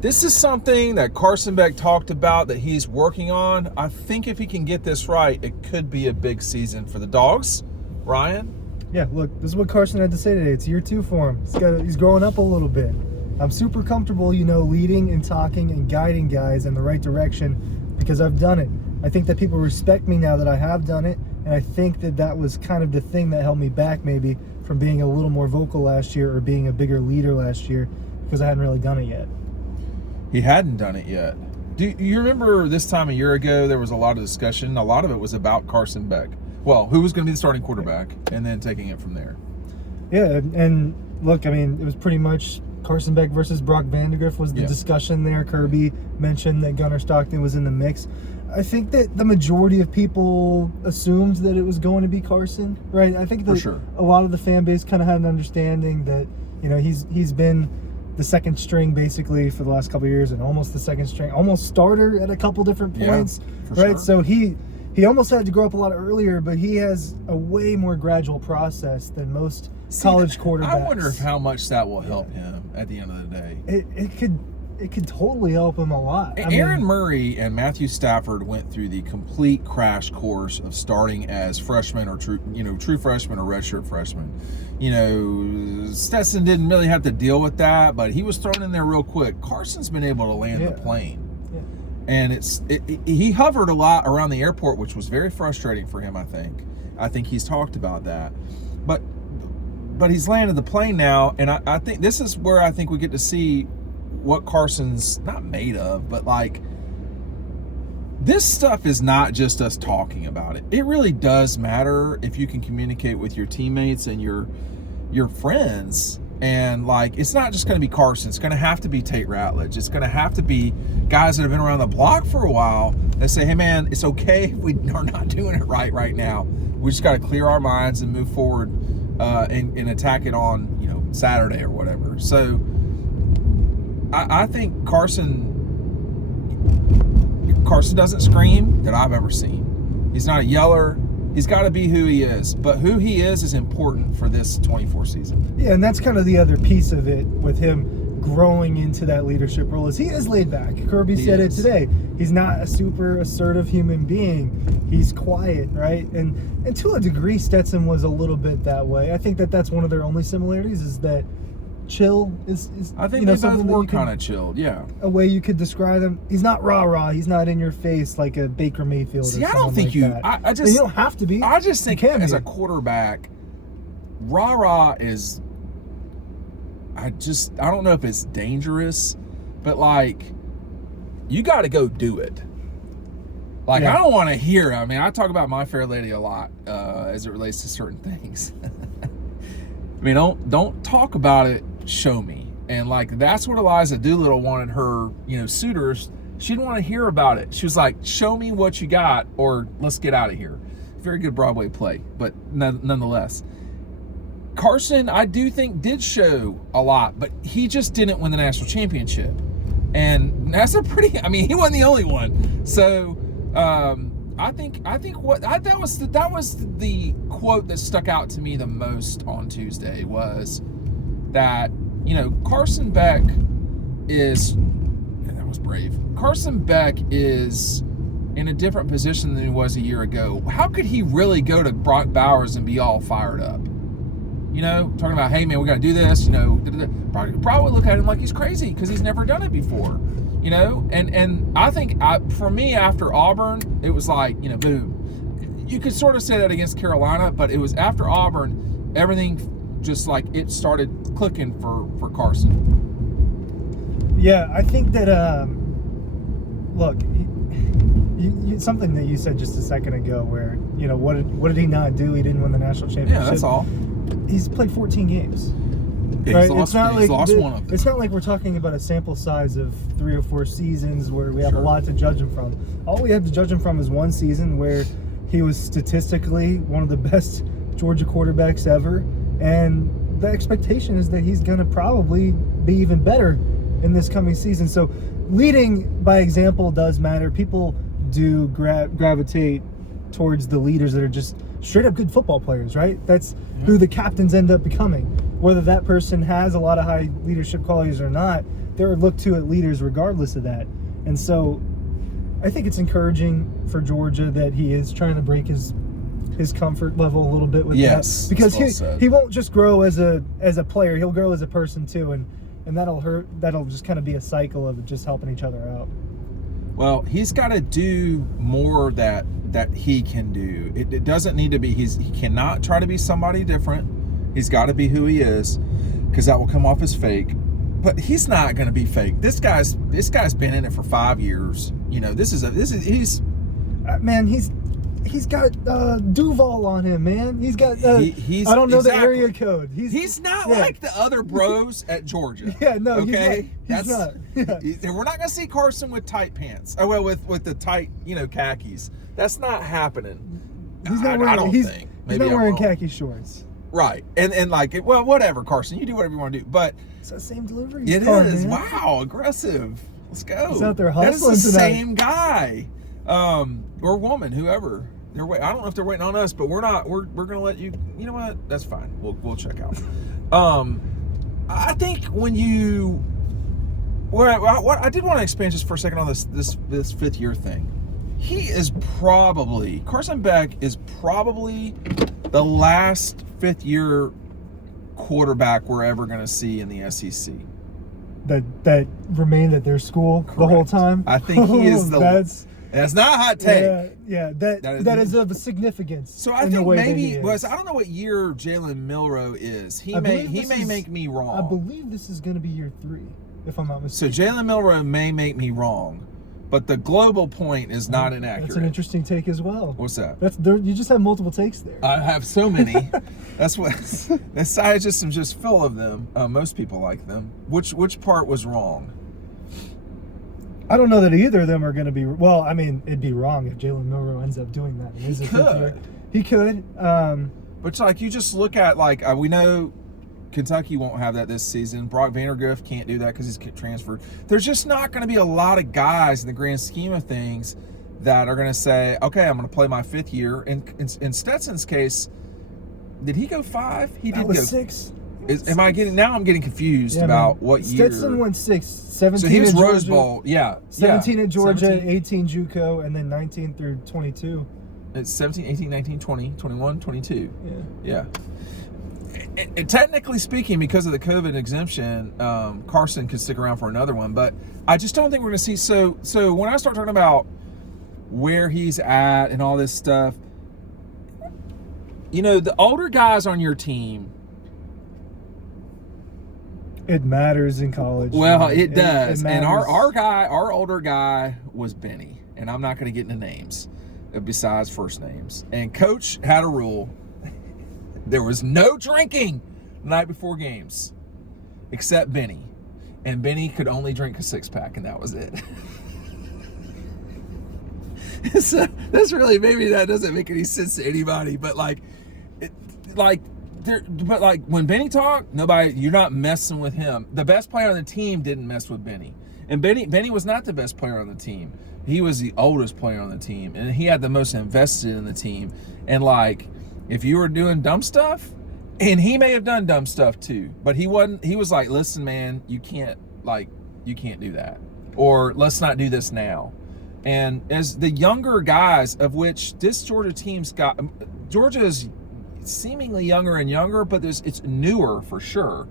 This is something that Carson Beck talked about that he's working on. I think if he can get this right, it could be a big season for the Dogs. Ryan? Yeah, look, this is what Carson had to say today. It's year 2 for him. He's growing up a little bit. I'm super comfortable, leading and talking and guiding guys in the right direction because I've done it. I think that people respect me now that I have done it, and I think that was kind of the thing that held me back maybe from being a little more vocal last year or being a bigger leader last year because I hadn't really done it yet. He hadn't done it yet. Do you remember this time a year ago there was a lot of discussion? A lot of it was about Carson Beck. Well, who was going to be the starting quarterback and then taking it from there. Yeah, and look, I mean, it was pretty much Carson Beck versus Brock Vandegrift was the discussion there. Kirby mentioned that Gunnar Stockton was in the mix. I think that the majority of people assumed that it was going to be Carson, right? I think that a lot of the fan base kind of had an understanding that, he's been the second string basically for the last couple of years and almost the second string, almost starter at a couple different points, right? Sure. So he almost had to grow up a lot earlier, but he has a way more gradual process than most college quarterbacks. I wonder how much that will help him at the end of the day. It could totally help him a lot. Aaron Murray and Matthew Stafford went through the complete crash course of starting as freshmen or true freshmen or redshirt freshmen. Stetson didn't really have to deal with that, but he was thrown in there real quick. Carson's been able to land the plane. Yeah. And he hovered a lot around the airport, which was very frustrating for him, I think. I think he's talked about that. But he's landed the plane now, and I think this is where I think we get to see what Carson's not made of, but this stuff is not just us talking about it. It really does matter if you can communicate with your teammates and your friends. And it's not just going to be Carson. It's going to have to be Tate Ratledge. It's going to have to be guys that have been around the block for a while that say, hey man, it's okay if we are not doing it right now. We just got to clear our minds and move forward and attack it on Saturday or whatever. So I think Carson doesn't scream that I've ever seen. He's not a yeller. He's got to be who he is. But who he is important for this 24 season. Yeah, and that's kind of the other piece of it with him growing into that leadership role is he is laid back. Kirby said it today. He's not a super assertive human being. He's quiet, right? And to a degree, Stetson was a little bit that way. I think that's one of their only similarities is that chill is I think they both were kind of chilled, yeah. A way you could describe him. He's not rah-rah. He's not in your face like a Baker Mayfield. See, I don't think that. I just. You don't have to be. I just think as a quarterback, rah-rah is. I don't know if it's dangerous, but you got to go do it. I don't want to hear. I mean, I talk about My Fair Lady a lot as it relates to certain things. I mean, don't talk about it. Show me. And that's what Eliza Doolittle wanted her, suitors. She didn't want to hear about it. She was like, show me what you got or let's get out of here. Very good Broadway play, but nonetheless. Carson, I do think, did show a lot, but he just didn't win the national championship. And that's he wasn't the only one. So I think that was the quote that stuck out to me the most on Tuesday was that, Carson Beck is, and that was brave. Carson Beck is in a different position than he was a year ago. How could he really go to Brock Bowers and be all fired up? Talking about, hey man, we got to do this, probably look at him like he's crazy because he's never done it before, and I think for me after Auburn, it was boom. You could sort of say that against Carolina, but it was after Auburn, everything just it started clicking for Carson. Yeah, I think that, look, something that you said just a second ago where, what did he not do? He didn't win the national championship. Yeah, that's all. He's played 14 games. Yeah, right? He's lost one of them. It's not like we're talking about a sample size of 3 or 4 seasons where we have a lot to judge him from. All we have to judge him from is one season where he was statistically one of the best Georgia quarterbacks ever. And the expectation is that he's going to probably be even better in this coming season. So leading by example does matter. People do gravitate towards the leaders that are just straight up good football players, right? That's who the captains end up becoming. Whether that person has a lot of high leadership qualities or not, they're looked to at leaders regardless of that. And so I think it's encouraging for Georgia that he is trying to break his comfort level a little bit with that, because he won't just grow as a player, he'll grow as a person too, and that'll just kind of be a cycle of just helping each other out. Well, he's got to do more that he can do. It doesn't need to be he cannot try to be somebody different. He's got to be who he is, because that will come off as fake. But he's not going to be fake. This guy's been in it for 5 years. You know, he's got Duval on him, man. He's got I don't know the area code. He's not like the other bros at Georgia. Yeah, no, okay, he's not. Yeah. We're not gonna see Carson with tight pants. Oh well, with the tight, khakis. That's not happening. He's not wearing. He's not wearing khaki shorts. Right, and well, whatever, Carson. You do whatever you want to do, but it's the same delivery. It is. Man. Wow, aggressive. Let's go. He's out there hustling. That is the same guy, or woman, whoever. I don't know if they're waiting on us, but we're not. We're gonna let you. You know what? That's fine. We'll check out. I think when you. Well, what I did want to expand just for a second on this fifth year thing. Carson Beck is probably the last fifth year quarterback we're ever going to see in the SEC. That remained at their school. Correct. The whole time. I think he is that's not a hot take. Yeah, that is of significance. So I think maybe I don't know what year Jalen Milroe is. He may make me wrong. I believe this is going to be year 3, if I'm not mistaken. So Jalen Milroe may make me wrong, but the global point is not inaccurate. That's an interesting take as well. What's that? You just have multiple takes there. I have so many. That's what the side system's just full of them. Most people like them. Which part was wrong? I don't know that either of them are going to be. Well, I mean, it'd be wrong if Jalen Milroe ends up doing that. He could. But you just look at we know Kentucky won't have that this season. Brock Vandagriff can't do that because he's transferred. There's just not going to be a lot of guys in the grand scheme of things that are going to say, okay, I'm going to play my 5th year. In Stetson's case, did he go 5? He did go 6. I'm getting confused about what year. Stetson went 6, 17 so he was at Rose Georgia, Bowl, 17 at Georgia, 17. 18 JUCO, and then 19 through 22. It's 17, 18, 19, 20, 21, 22. Yeah. And technically speaking, because of the COVID exemption, Carson could stick around for another one, but I just don't think we're going to see. So when I start talking about where he's at and all this stuff, the older guys on your team, it matters in college. Well, it does. And our older guy was Benny, and I'm not going to get into names besides first names. And Coach had a rule. There was no drinking the night before games, except Benny. And Benny could only drink a 6-pack, and that was it. So that's really, maybe that doesn't make any sense to anybody, but when Benny talked, you're not messing with him. The best player on the team didn't mess with Benny. And Benny was not the best player on the team. He was the oldest player on the team, and he had the most invested in the team. And if you were doing dumb stuff, and he may have done dumb stuff too, but he wasn't. He was like, listen, man, you can't do that, or let's not do this now. And as the younger guys, of which this Georgia team's got, Georgia is seemingly younger and younger, but it's newer for sure.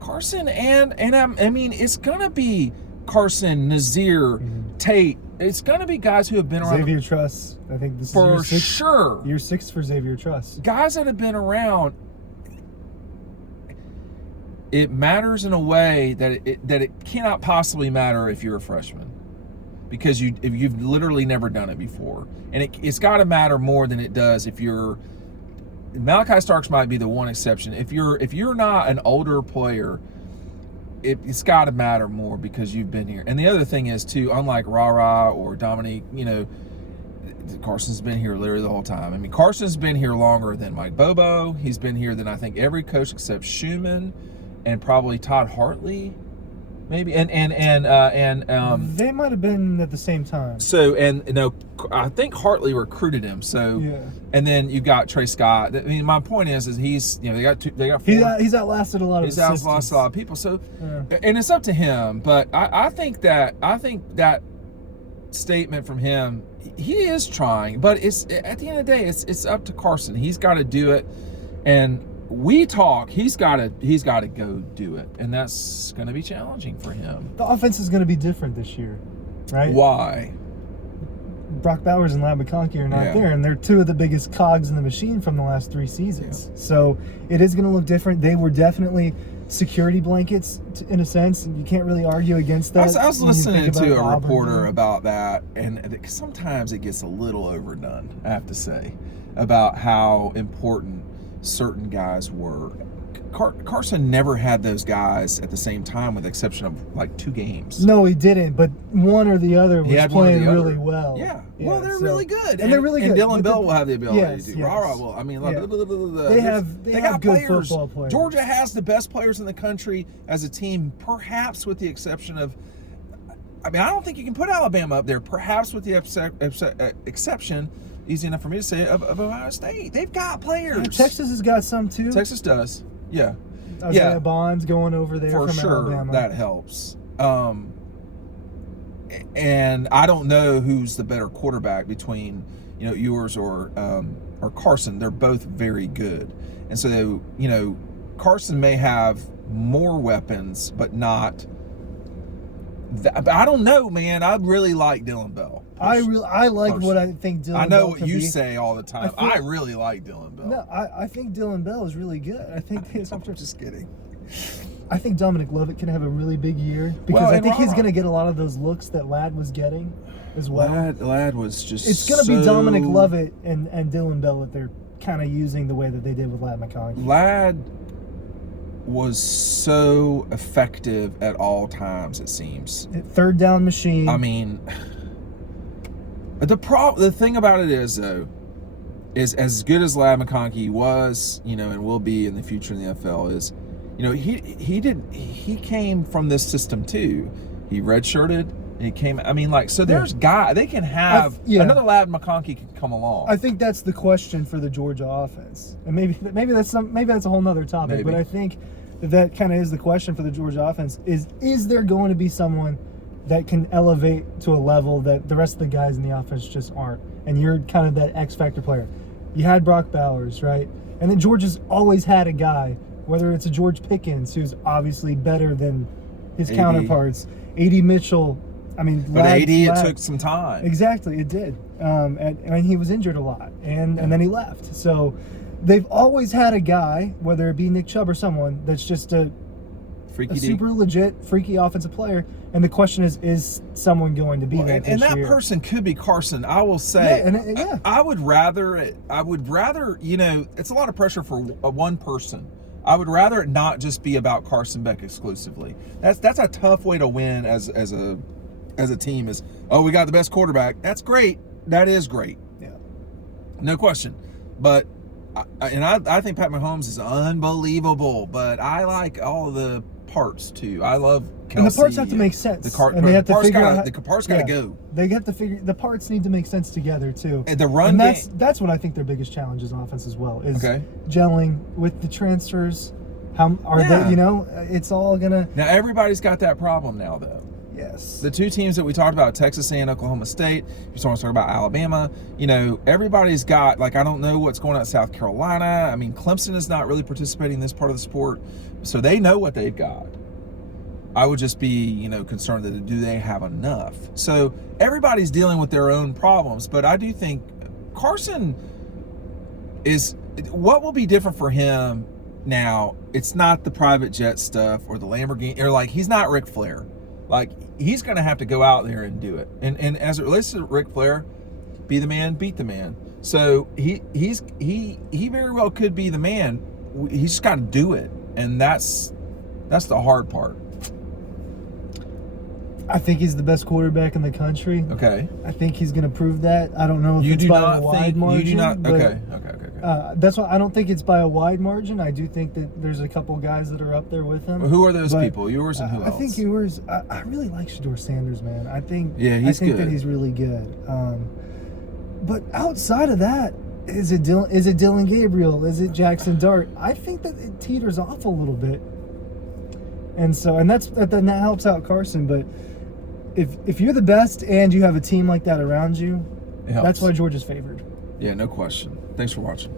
Carson and I mean, it's gonna be Carson, Nazir, Tate. It's gonna be guys who have been around. Xavier Truss. I think this for is year 6, sure. Year 6 for Xavier Truss. Guys that have been around. It matters in a way that it cannot possibly matter if you're a freshman, because you've literally never done it before, and it's got to matter more than it does if you're. Malachi Starks might be the one exception. If you're not an older player, it's got to matter more because you've been here. And the other thing is too, unlike Rara or Dominique, Carson's been here literally the whole time. I mean, Carson's been here longer than Mike Bobo. He's been here than I think every coach except Schumann and probably Todd Hartley. maybe, they might have been at the same time. So, and I think Hartley recruited him. So, Yeah. And then you've got Trey Scott. I mean, my point is he's they got four. He's outlasted a lot of assistants. He's outlasted a lot of people. So, and it's up to him. But I think that statement from him, he is trying. But it's at the end of the day, it's up to Carson. He's got to do it, and we talk. He's got to go do it, and that's going to be challenging for him. The offense is going to be different this year, right? Why? Brock Bowers and Ladd McConkey are not there, and they're two of the biggest cogs in the machine from the last 3 seasons. Yeah. So it is going to look different. They were definitely security blankets in a sense. You can't really argue against that. I was listening to a reporter about that, and sometimes it gets a little overdone, I have to say, about how important certain guys were. Carson never had those guys at the same time, with the exception of like 2 games. No, he didn't. But one or the other was playing really well. Yeah. Well, they're really good, and they're really good. And Dylan Bell will have the ability to do. Rah-rah will. I mean, they have got good football players. Georgia has the best players in the country as a team, perhaps with the exception of. I mean, I don't think you can put Alabama up there. Perhaps with the exception. Easy enough for me to say, of Ohio State. They've got players. Yeah, Texas has got some too. Texas does. Yeah. Isaiah Bonds going over there for from sure. Alabama. That helps. And I don't know who's the better quarterback between yours or Carson. They're both very good, and so Carson may have more weapons, but not. I don't know, man. I really like Dylan Bell. I like what I think Dylan Bell. I know what you say all the time. I really like Dylan Bell. No, I think Dylan Bell is really good. I think I'm just kidding. I think Dominic Lovett can have a really big year because I think he's going to get a lot of those looks that Ladd was getting as well. Ladd was just. It's going to be Dominic Lovett and Dylan Bell that they're kind of using the way that they did with Ladd McConkey. Ladd was so effective at all times, it seems. Third down machine. I mean, the thing about it is, though, is as good as Ladd McConkey was, and will be in the future in the NFL, is, he came from this system too. He redshirted, and he came. I mean, so there's they can have another Ladd McConkey can come along. I think that's the question for the Georgia offense, and maybe that's a whole nother topic. Maybe. But I think that kind of is the question for the Georgia offense: is there going to be someone that can elevate to a level that the rest of the guys in the offense just aren't? And you're kind of that X factor player. You had Brock Bowers, right? And then Georgia's always had a guy, whether it's a George Pickens, who's obviously better than his counterparts, A.D. Mitchell. I mean, but A.D. it took some time. Exactly, it did. And he was injured a lot, and then he left. So they've always had a guy, whether it be Nick Chubb or someone, that's just a super legit, freaky offensive player. And the question is someone going to be that? And that person could be Carson. I will say, I would rather, it's a lot of pressure for one person. I would rather it not just be about Carson Beck exclusively. That's a tough way to win as a team. Is, we got the best quarterback. That's great. That is great. Yeah, no question. But I think Pat Mahomes is unbelievable. But I like all of the parts too. I love Kelsey. And the parts have to make sense. And they have to figure out the parts got to go. They have to figure the parts need to make sense together too. And the run game, that's what I think their biggest challenge is on offense as well. Is gelling with the transfers. How are they? It's all gonna. Now everybody's got that problem now, though. Yes. The 2 teams that we talked about, Texas and Oklahoma State. You're starting to talk about Alabama. Everybody's got, I don't know what's going on at South Carolina. I mean, Clemson is not really participating in this part of the sport, so they know what they've got. I would just be, concerned that do they have enough? So everybody's dealing with their own problems, but I do think Carson is, what will be different for him now, it's not the private jet stuff or the Lamborghini, or he's not Ric Flair. He's going to have to go out there and do it. And as it relates to Ric Flair, be the man, beat the man. So he very well could be the man. He's just got to do it, and that's the hard part. I think he's the best quarterback in the country. Okay. I think he's going to prove that. I don't know if it's by a wide margin. You do not. Okay. That's why I don't think it's by a wide margin. I do think that there's a couple guys that are up there with him. Well, who are those people? Yours and who else? I think yours. I really like Shedeur Sanders, man. I think he's good. that he's really good. But outside of that, is it Dylan Gabriel? Is it Jackson Dart? I think that it teeters off a little bit. And that helps out Carson. But if you're the best and you have a team like that around you, that's why Georgia's favored. Yeah, no question. Thanks for watching.